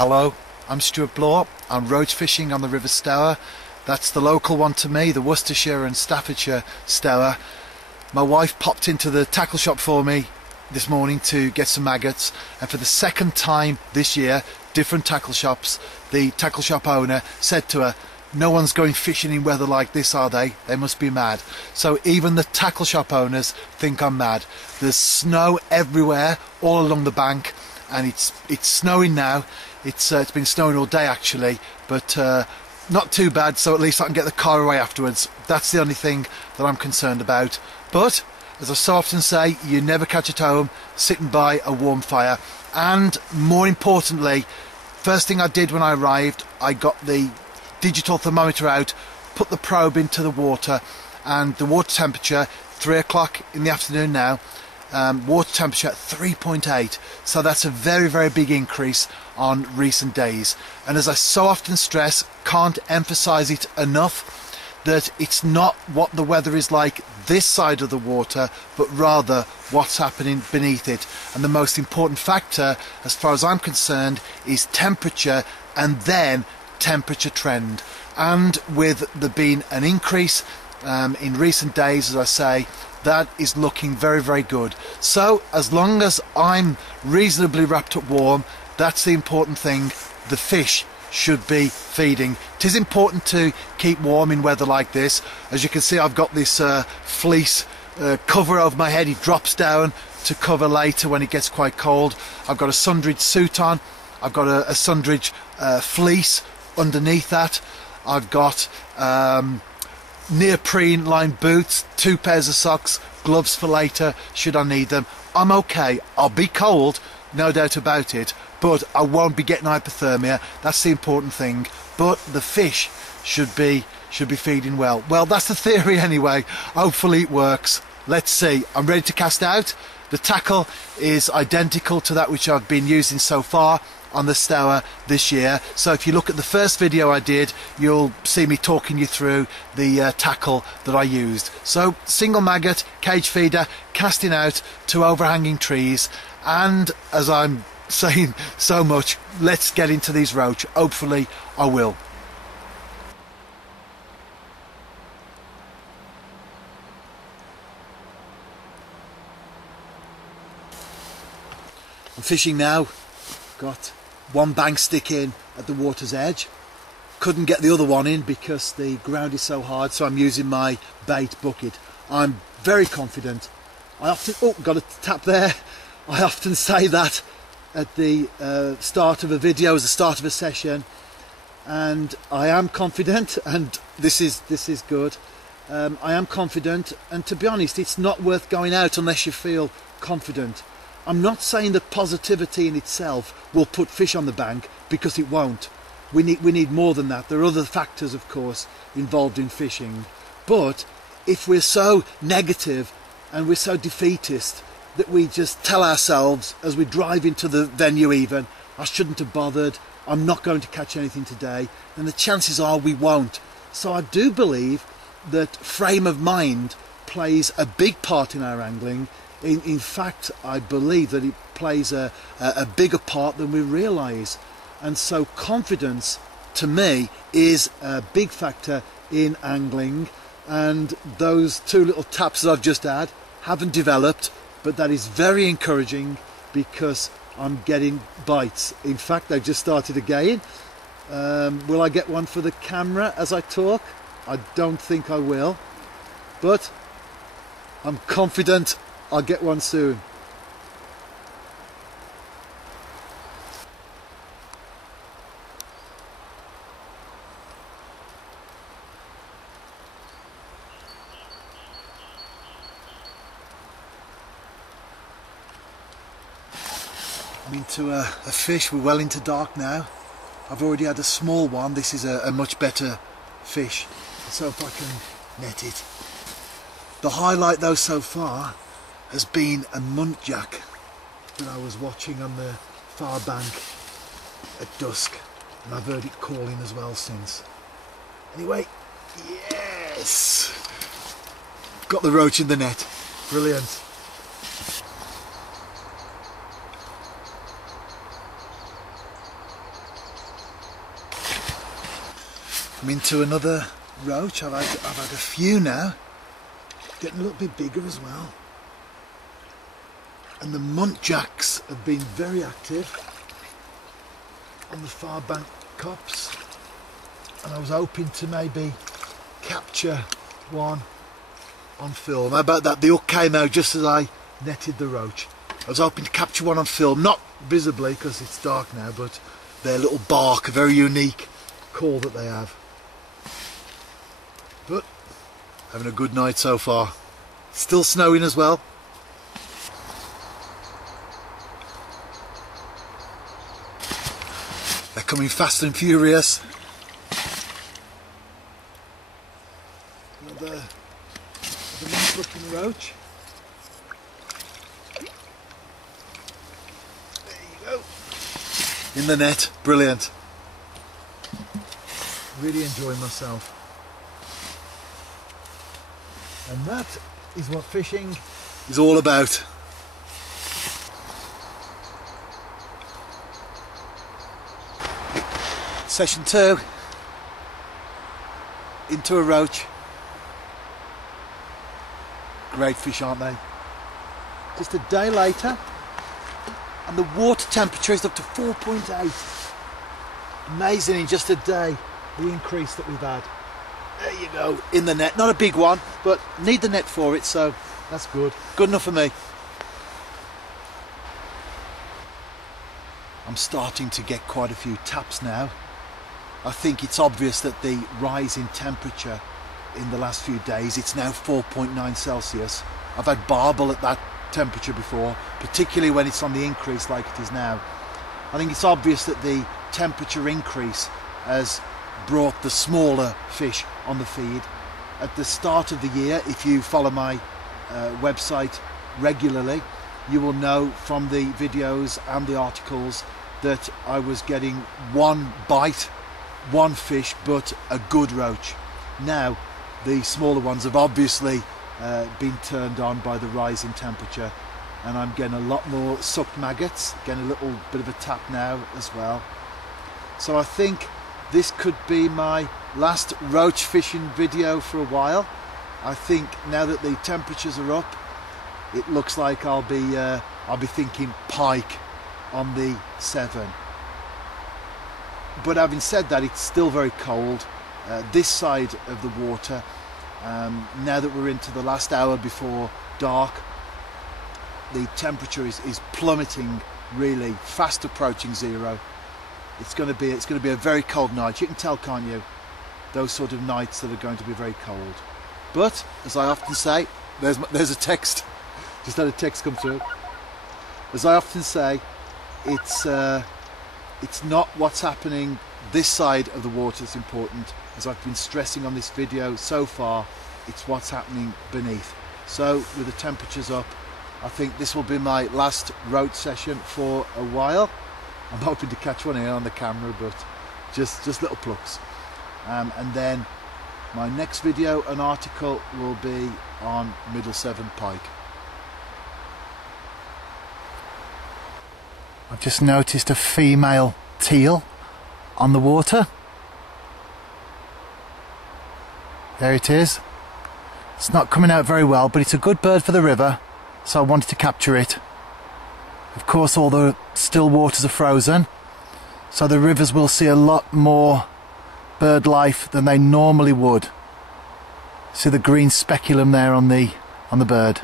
Hello, I'm Stewart Bloor. I'm roach fishing on the River Stour. That's the local one to me, the Worcestershire and Staffordshire Stour. My wife popped into the tackle shop for me this morning to get some maggots, and for the second time this year, different tackle shops, the tackle shop owner said to her, "No one's going fishing in weather like this, are they? They must be mad." So even the tackle shop owners think I'm mad. There's snow everywhere, all along the bank, and it's snowing now. It's been snowing all day actually, but not too bad, so at least I can get the car away afterwards. That's the only thing that I'm concerned about. But as I so often say, you never catch at home sitting by a warm fire. And more importantly, first thing I did when I arrived, I got the digital thermometer out, put the probe into the water, and the water temperature, 3 o'clock in the afternoon now, water temperature 3.8, so that's a very big increase on recent days. And as I so often stress, can't emphasize it enough, that it's not what the weather is like this side of the water, but rather what's happening beneath it. And the most important factor, as far as I'm concerned, is temperature, and then temperature trend. And with there being an increase in recent days, as I say, that is looking very good. So as long as I'm reasonably wrapped up warm, that's the important thing. The fish should be feeding. It is important to keep warm in weather like this. As you can see, I've got this fleece cover over my head. It drops down to cover later when it gets quite cold. I've got a sundridge suit on. I've got a sundridge fleece underneath that. I've got neoprene lined boots, 2 pairs of socks, gloves for later should I need them. I'm okay. I'll be cold, no doubt about it, but I won't be getting hypothermia. That's the important thing. But the fish should be feeding well. Well, that's the theory anyway. Hopefully it works. Let's see. I'm ready to cast out. The tackle is identical to that which I've been using so far on the Stour this year. So if you look at the first video I did, you'll see me talking you through the tackle that I used. So single maggot, cage feeder, casting out to overhanging trees, and as I'm saying so much, let's get into these roach. Hopefully I will. I'm fishing now. Got one bank stick in at the water's edge. Couldn't get the other one in because the ground is so hard, so I'm using my bait bucket. I'm very confident. I often, oh, got a tap there. I often say that at the start of a video, as the start of a session, and I am confident, and this is good. I am confident, and to be honest, it's not worth going out unless you feel confident. I'm not saying that positivity in itself will put fish on the bank, because it won't. We need more than that. There are other factors, of course, involved in fishing. But if we're so negative and we're so defeatist that we just tell ourselves as we drive into the venue even, I shouldn't have bothered, I'm not going to catch anything today, then the chances are we won't. So I do believe that frame of mind plays a big part in our angling. In fact, I believe that it plays a bigger part than we realise. And so confidence, to me, is a big factor in angling. And those 2 little taps that I've just had haven't developed, but that is very encouraging because I'm getting bites. In fact, they've just started again. Will I get one for the camera as I talk? I don't think I will, but I'm confident I'll get one soon. I'm into a fish. We're well into dark now. I've already had a small one. This is a much better fish. So if I can net it. The highlight though so far has been a muntjac that I was watching on the far bank at dusk, and I've heard it calling as well since. Anyway, yes! Got the roach in the net. Brilliant. I'm into another roach. I've had a few now, getting a little bit bigger as well. And the muntjacks have been very active on the far bank copse, and I was hoping to maybe capture one on film. How about that? The hook came out just as I netted the roach. I was hoping to capture one on film, not visibly because it's dark now, but their little bark, a very unique call that they have. But having a good night so far. Still snowing as well. They're coming fast and furious. Another nice looking roach. There you go. In the net, brilliant. Really enjoying myself. And that is what fishing is all about. Session 2. Into a roach. Great fish, aren't they? Just a day later, and the water temperature is up to 4.8. Amazing in just a day, the increase that we've had. There you go, in the net. Not a big one, but need the net for it, so that's good. Good enough for me. I'm starting to get quite a few taps now. I think it's obvious that the rise in temperature in the last few days, it's now 4.9 Celsius. I've had barbel at that temperature before, particularly when it's on the increase like it is now. I think it's obvious that the temperature increase has brought the smaller fish on the feed. At the start of the year, if you follow my website regularly, you will know from the videos and the articles that I was getting one bite, one fish, but a good roach. Now the smaller ones have obviously been turned on by the rise in temperature, and I'm getting a lot more sucked maggots, getting a little bit of a tap now as well. So I think this could be my last roach fishing video for a while. I think now that the temperatures are up, it looks like I'll be thinking pike on the 7. But having said that, it's still very cold this side of the water. Now that we're into the last hour before dark, the temperature is plummeting, really fast approaching zero. It's going to be a very cold night. You can tell, can't you? Those sort of nights that are going to be very cold. But as I often say, there's a text. Just had a text come through. As I often say, it's not what's happening this side of the water that's important. As I've been stressing on this video so far, it's what's happening beneath. So with the temperatures up, I think this will be my last roach session for a while. I'm hoping to catch one here on the camera, but just little plucks. And then my next video and article will be on middle 7 pike. I've just noticed a female teal on the water. There it is. It's not coming out very well, but it's a good bird for the river, so I wanted to capture it. Of course, all the still waters are frozen, so the rivers will see a lot more bird life than they normally would. See the green speculum there on the bird.